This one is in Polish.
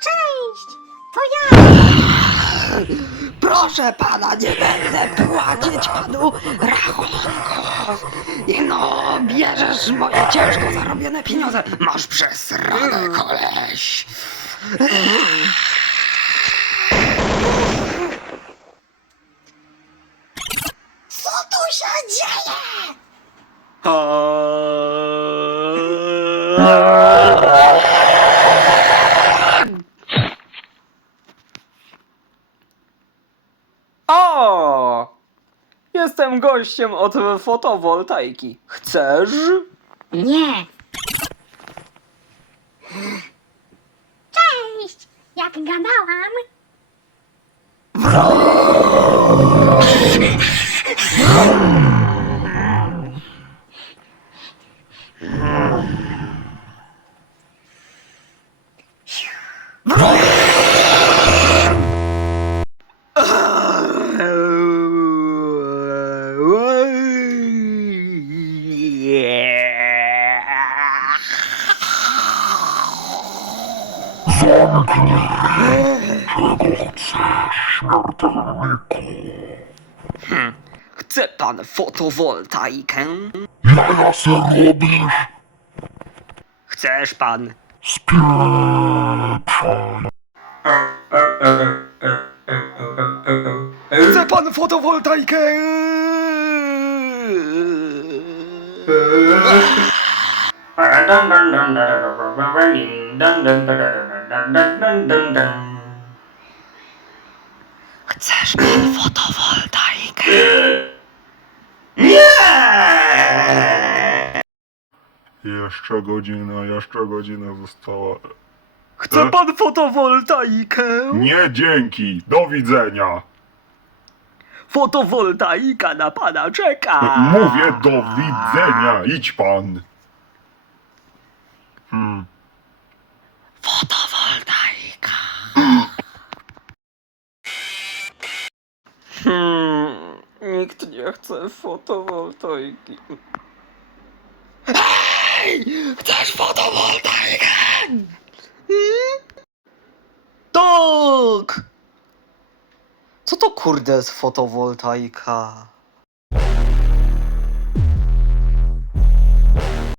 Cześć! To ja! Proszę pana, nie będę płacić panu rachunku. I no, bierzesz moje ciężko zarobione pieniądze. Masz przesrane, koleś. Co tu się dzieje? O! Jestem gościem od fotowoltaiki. Chcesz? Nie. Cześć! Jak gadałam? Chce pan fotowoltaikę? Jaja se robisz? Chcesz pan? Spieprzaj. Chce pan fotowoltaikę? Chcesz pan fotowoltaikę? Jeszcze godzina, jeszcze godzina została. Chce pan fotowoltaikę? Nie dzięki, do widzenia. Fotowoltaika na pana czeka. Mówię do widzenia, idź pan. Hmm. Fotowoltaika. Hmm, nikt nie chce fotowoltaiki. Hej! Chcesz fotowoltaikę? Tak! Co to kurde jest fotowoltaika?